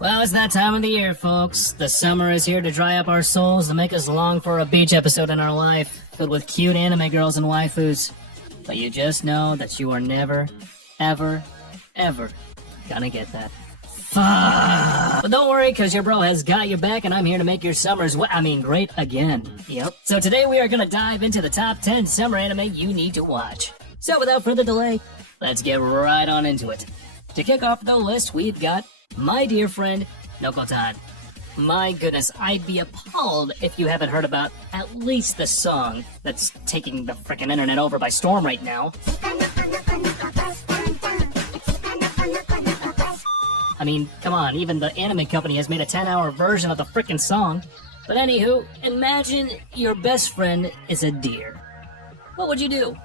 Well, it's that time of the year, folks. The summer is here to dry up our souls and make us long for a beach episode in our life, filled with cute anime girls and waifus. But you just know that you are never, ever, ever gonna get that. Fuck! But don't worry, because your bro has got your back, and I'm here to make your summers great again. Yep. So today we are gonna dive into the top 10 summer anime you need to watch. So without further delay, let's get right on into it. To kick off the list, we've got My Dear Friend, Noko-tan. My goodness, I'd be appalled if you haven't heard about at least the song that's taking the frickin' internet over by storm right now. I mean, come on, even the anime company has made a 10-hour version of the frickin' song. But anywho, imagine your best friend is a deer. What would you do?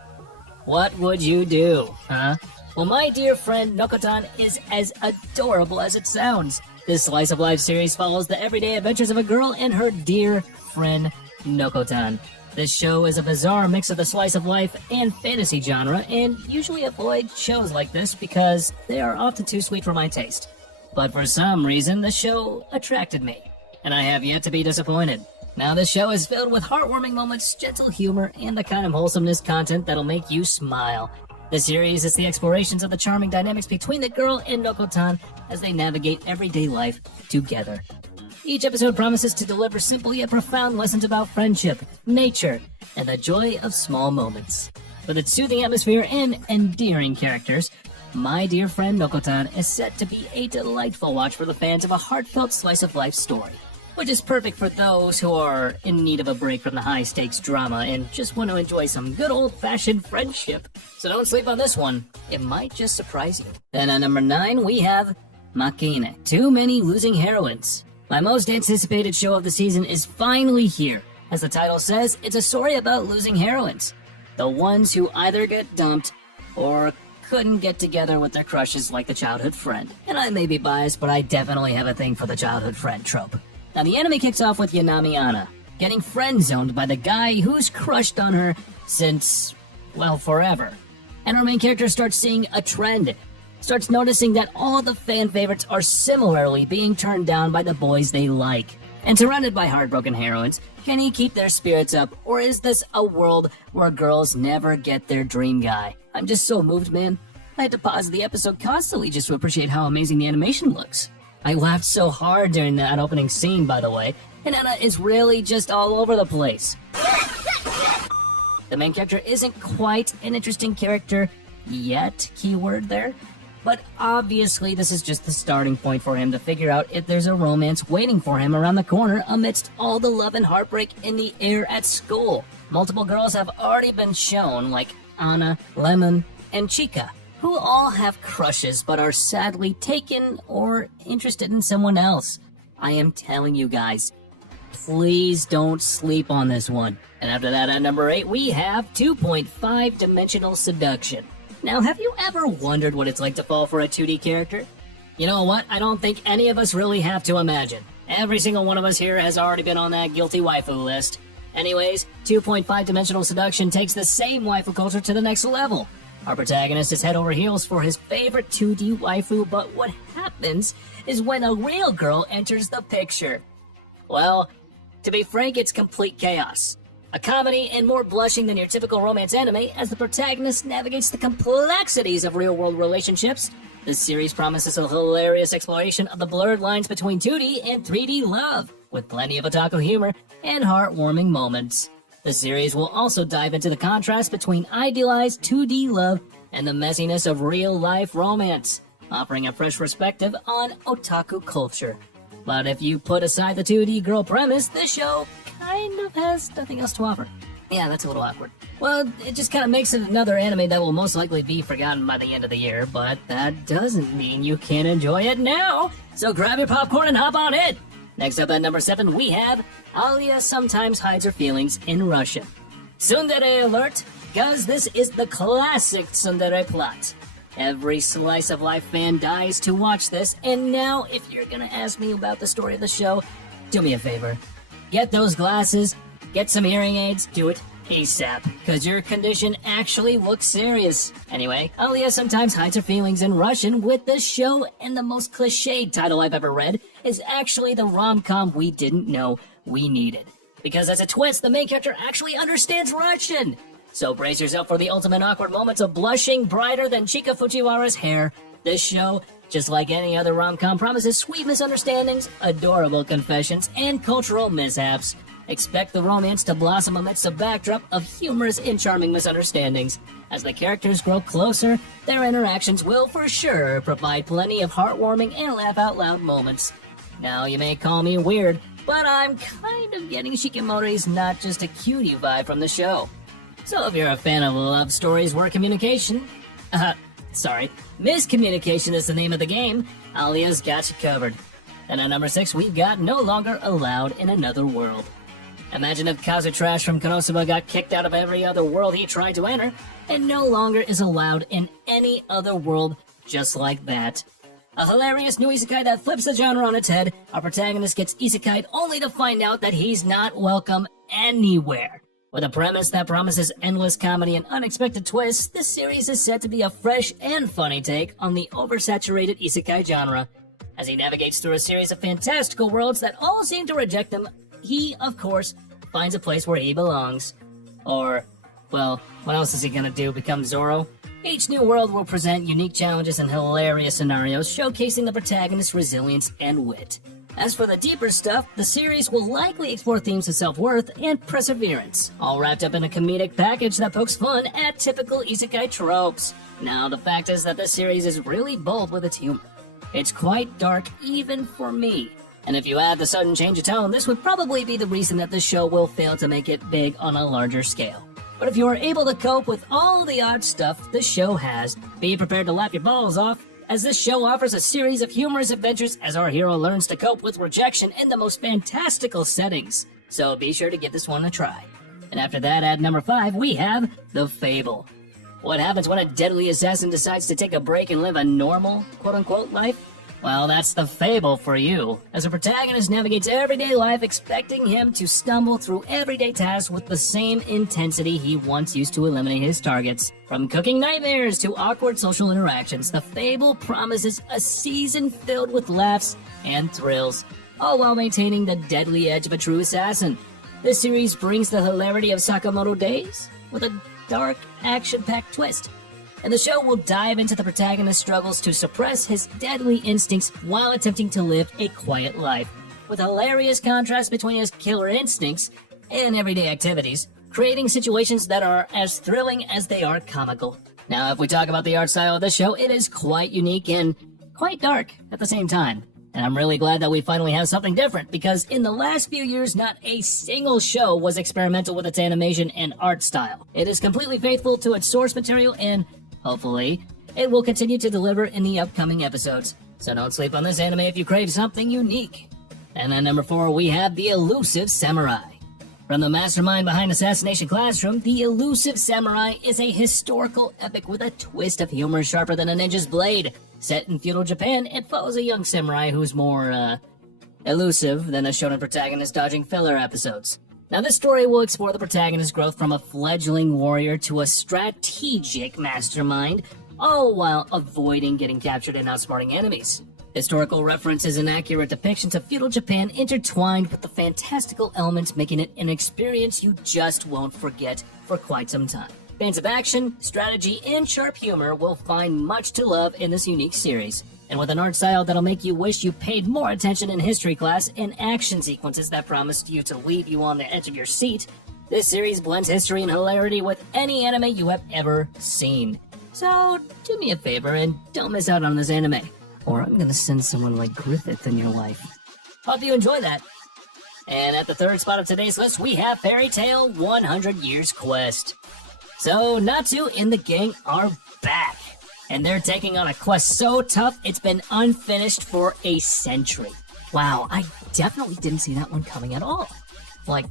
What would you do, huh? Well, My Dear Friend, Noko-tan is as adorable as it sounds. This slice of life series follows the everyday adventures of a girl and her dear friend, Noko-tan. This show is a bizarre mix of the slice of life and fantasy genre, and usually avoid shows like this because they are often too sweet for my taste. But for some reason, the show attracted me, and I have yet to be disappointed. Now, this show is filled with heartwarming moments, gentle humor, and the kind of wholesomeness content that'll make you smile. The series is the explorations of the charming dynamics between the girl and Noko-tan as they navigate everyday life together. Each episode promises to deliver simple yet profound lessons about friendship, nature, and the joy of small moments. With its soothing atmosphere and endearing characters, My Dear Friend Noko-tan is set to be a delightful watch for the fans of a heartfelt slice-of-life story, which is perfect for those who are in need of a break from the high-stakes drama and just want to enjoy some good old-fashioned friendship. So don't sleep on this one. It might just surprise you. Then at number 9, we have Makine, Too Many Losing Heroines. My most anticipated show of the season is finally here. As the title says, it's a story about losing heroines. The ones who either get dumped or couldn't get together with their crushes like the childhood friend. And I may be biased, but I definitely have a thing for the childhood friend trope. Now, the anime kicks off with Yanami Anna getting friend-zoned by the guy who's crushed on her since, well, forever. And our main character starts seeing a trend, starts noticing that all the fan favorites are similarly being turned down by the boys they like. And surrounded by heartbroken heroines, can he keep their spirits up, or is this a world where girls never get their dream guy? I'm just so moved, man. I had to pause the episode constantly just to appreciate how amazing the animation looks. I laughed so hard during that opening scene, by the way, and Anna is really just all over the place. The main character isn't quite an interesting character yet, keyword there, but obviously this is just the starting point for him to figure out if there's a romance waiting for him around the corner amidst all the love and heartbreak in the air at school. Multiple girls have already been shown, like Anna, Lemon, and Chika, who all have crushes but are sadly taken or interested in someone else. I am telling you guys, please don't sleep on this one. And after that, at number 8, we have 2.5 Dimensional Seduction. Now, have you ever wondered what it's like to fall for a 2D character? You know what? I don't think any of us really have to imagine. Every single one of us here has already been on that guilty waifu list. Anyways, 2.5 Dimensional Seduction takes the same waifu culture to the next level. Our protagonist is head over heels for his favorite 2D waifu, but what happens is when a real girl enters the picture. Well, to be frank, it's complete chaos. A comedy and more blushing than your typical romance anime as the protagonist navigates the complexities of real-world relationships. This series promises a hilarious exploration of the blurred lines between 2D and 3D love, with plenty of otaku humor and heartwarming moments. The series will also dive into the contrast between idealized 2D love and the messiness of real-life romance, offering a fresh perspective on otaku culture. But if you put aside the 2D girl premise, this show kind of has nothing else to offer. Yeah, that's a little awkward. Well, it just kind of makes it another anime that will most likely be forgotten by the end of the year, but that doesn't mean you can't enjoy it now. So grab your popcorn and hop on it. Next up at number 7, we have Alia Sometimes Hides Her Feelings in Russian. Tsundere alert, cause this is the classic tsundere plot. Every slice of life fan dies to watch this, and now if you're gonna ask me about the story of the show, do me a favor. Get those glasses, get some hearing aids, do it, ASAP, because your condition actually looks serious. Anyway, Alia sometimes hides her feelings in Russian with this show, and the most cliched title I've ever read is actually the rom-com we didn't know we needed. Because as a twist, the main character actually understands Russian! So brace yourself for the ultimate awkward moments of blushing brighter than Chika Fujiwara's hair. This show, just like any other rom-com, promises sweet misunderstandings, adorable confessions, and cultural mishaps. Expect the romance to blossom amidst a backdrop of humorous and charming misunderstandings. As the characters grow closer, their interactions will for sure provide plenty of heartwarming and laugh-out-loud moments. Now, you may call me weird, but I'm kind of getting Shikimori's not just a cutie vibe from the show. So if you're a fan of love stories where miscommunication is the name of the game, Alia's got you covered. And at number 6, we've got No Longer Allowed in Another World. Imagine if Kazutrash from Konosuba got kicked out of every other world he tried to enter, and no longer is allowed in any other world just like that. A hilarious new isekai that flips the genre on its head, our protagonist gets isekai'd only to find out that he's not welcome anywhere. With a premise that promises endless comedy and unexpected twists, this series is set to be a fresh and funny take on the oversaturated isekai genre. As he navigates through a series of fantastical worlds that all seem to reject him, he, of course, finds a place where he belongs. Or, well, what else is he gonna do, become Zoro? Each new world will present unique challenges and hilarious scenarios, showcasing the protagonist's resilience and wit. As for the deeper stuff, the series will likely explore themes of self-worth and perseverance, all wrapped up in a comedic package that pokes fun at typical isekai tropes. Now, the fact is that this series is really bold with its humor. It's quite dark even for me. And if you add the sudden change of tone, this would probably be the reason that the show will fail to make it big on a larger scale. But if you are able to cope with all the odd stuff the show has, be prepared to laugh your balls off, as this show offers a series of humorous adventures as our hero learns to cope with rejection in the most fantastical settings. So be sure to give this one a try. And after that, at number 5, we have The Fable. What happens when a deadly assassin decides to take a break and live a normal, quote-unquote, life? Well, that's The Fable for you, as a protagonist navigates everyday life expecting him to stumble through everyday tasks with the same intensity he once used to eliminate his targets. From cooking nightmares to awkward social interactions, The Fable promises a season filled with laughs and thrills, all while maintaining the deadly edge of a true assassin. This series brings the hilarity of Sakamoto days with a dark, action-packed twist. And the show will dive into the protagonist's struggles to suppress his deadly instincts while attempting to live a quiet life, with hilarious contrast between his killer instincts and everyday activities, creating situations that are as thrilling as they are comical. Now, if we talk about the art style of this show, it is quite unique and quite dark at the same time. And I'm really glad that we finally have something different, because in the last few years, not a single show was experimental with its animation and art style. It is completely faithful to its source material, and hopefully, it will continue to deliver in the upcoming episodes. So don't sleep on this anime if you crave something unique. And at number 4, we have The Elusive Samurai. From the mastermind behind Assassination Classroom, The Elusive Samurai is a historical epic with a twist of humor sharper than a ninja's blade. Set in feudal Japan, it follows a young samurai who's more, elusive than the shonen protagonist dodging filler episodes. Now, this story will explore the protagonist's growth from a fledgling warrior to a strategic mastermind, all while avoiding getting captured and outsmarting enemies. Historical references and accurate depictions of feudal Japan intertwined with the fantastical elements, making it an experience you just won't forget for quite some time. Fans of action, strategy, and sharp humor will find much to love in this unique series. And with an art style that'll make you wish you paid more attention in history class and action sequences that promised you to leave you on the edge of your seat, this series blends history and hilarity with any anime you have ever seen. So do me a favor and don't miss out on this anime, or I'm gonna send someone like Griffith in your life. Hope you enjoy that. And at the third spot of today's list, we have Fairy Tail 100 Years Quest. So Natsu and the gang are back, and they're taking on a quest so tough it's been unfinished for a century. Wow, I definitely didn't see that one coming at all. Like,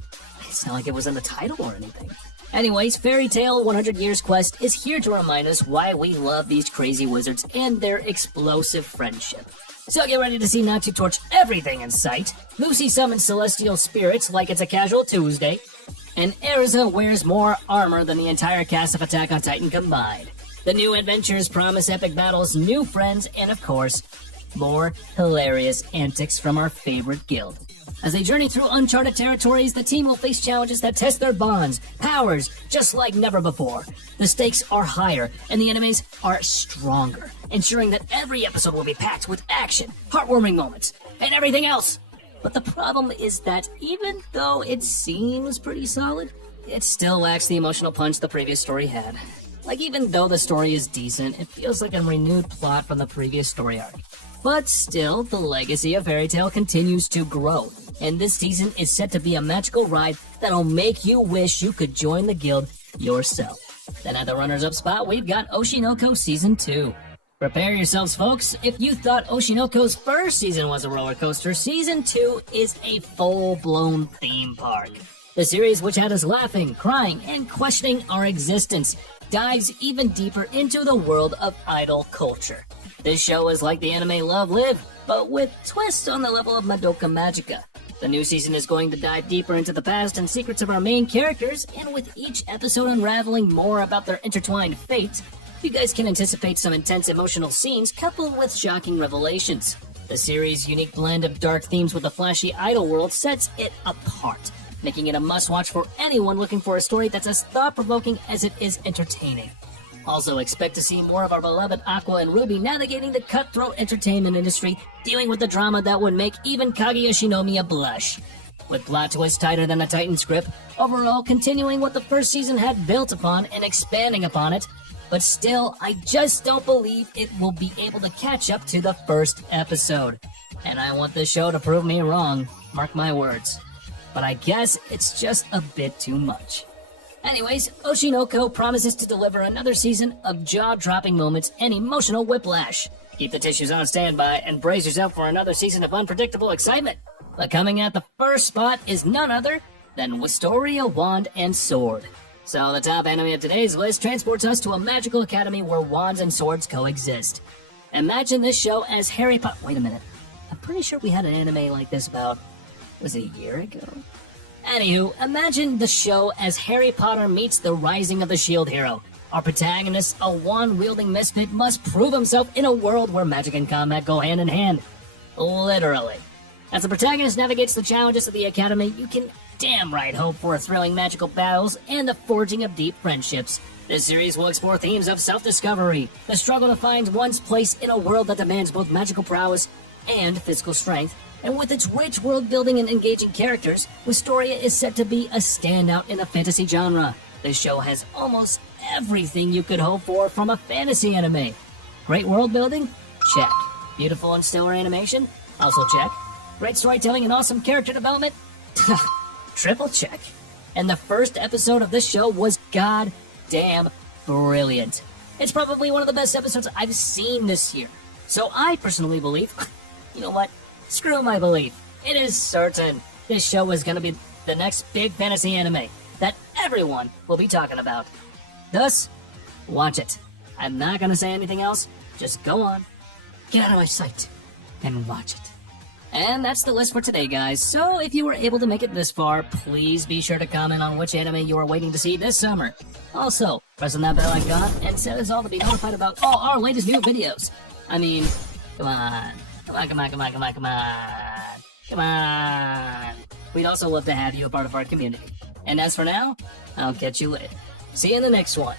it's not like it was in the title or anything. Anyways, Fairy Tail 100 Years Quest is here to remind us why we love these crazy wizards and their explosive friendship. So get ready to see Natsu torch everything in sight. Lucy summons celestial spirits like it's a casual Tuesday. and Erza wears more armor than the entire cast of Attack on Titan combined. The new adventures promise epic battles, new friends, and of course, more hilarious antics from our favorite guild. As they journey through uncharted territories, the team will face challenges that test their bonds, powers, just like never before. The stakes are higher, and the enemies are stronger, ensuring that every episode will be packed with action, heartwarming moments, and everything else. But the problem is that even though it seems pretty solid, it still lacks the emotional punch the previous story had. Like, even though the story is decent, it feels like a renewed plot from the previous story arc. But still, the legacy of Fairy Tail continues to grow, and this season is set to be a magical ride that'll make you wish you could join the guild yourself. Then at the runners-up spot, we've got Oshinoko Season 2. Prepare yourselves, folks. If you thought Oshinoko's first season was a roller coaster, Season 2 is a full-blown theme park. The series, which had us laughing, crying, and questioning our existence, dives even deeper into the world of idol culture. This show is like the anime Love Live, but with twists on the level of Madoka Magica. The new season is going to dive deeper into the past and secrets of our main characters, and with each episode unraveling more about their intertwined fates, you guys can anticipate some intense emotional scenes coupled with shocking revelations. The series' unique blend of dark themes with the flashy idol world sets it apart, making it a must-watch for anyone looking for a story that's as thought-provoking as it is entertaining. Also, expect to see more of our beloved Aqua and Ruby navigating the cutthroat entertainment industry, dealing with the drama that would make even Kaguya Shinomiya blush. With plot twists tighter than a Titan script, overall continuing what the first season had built upon and expanding upon it, but still, I just don't believe it will be able to catch up to the first episode. And I want this show to prove me wrong, mark my words. But I guess it's just a bit too much. Anyways, Oshinoko promises to deliver another season of jaw-dropping moments and emotional whiplash. Keep the tissues on standby and brace yourself for another season of unpredictable excitement. But coming at the first spot is none other than Wisteria Wand and Sword. So the top anime of today's list transports us to a magical academy where wands and swords coexist. Imagine this show as Harry Potter. Wait a minute. I'm pretty sure we had an anime like this about, was it a year ago? Anywho, imagine the show as Harry Potter meets the rising of the shield hero. Our protagonist, a wand-wielding misfit, must prove himself in a world where magic and combat go hand in hand. Literally. As the protagonist navigates the challenges of the academy, you can damn right hope for thrilling magical battles and the forging of deep friendships. This series will explore themes of self-discovery, the struggle to find one's place in a world that demands both magical prowess and physical strength, and with its rich world building and engaging characters, Wisteria is set to be a standout in the fantasy genre. This show has almost everything you could hope for from a fantasy anime. Great world building? Check. Beautiful and stellar animation? Also check. Great storytelling and awesome character development? Triple check. And the first episode of this show was goddamn brilliant. It's probably one of the best episodes I've seen this year. So I personally believe, you know what? Screw my belief. It is certain this show is going to be the next big fantasy anime that everyone will be talking about. Thus, watch it. I'm not going to say anything else. Just go on, get out of my sight, and watch it. And that's the list for today, guys. So if you were able to make it this far, please be sure to comment on which anime you are waiting to see this summer. Also, press on that bell icon and set us all to be notified about all our latest new videos. I mean, come on. Come on. We'd also love to have you a part of our community. And as for now, I'll catch you later. See you in the next one.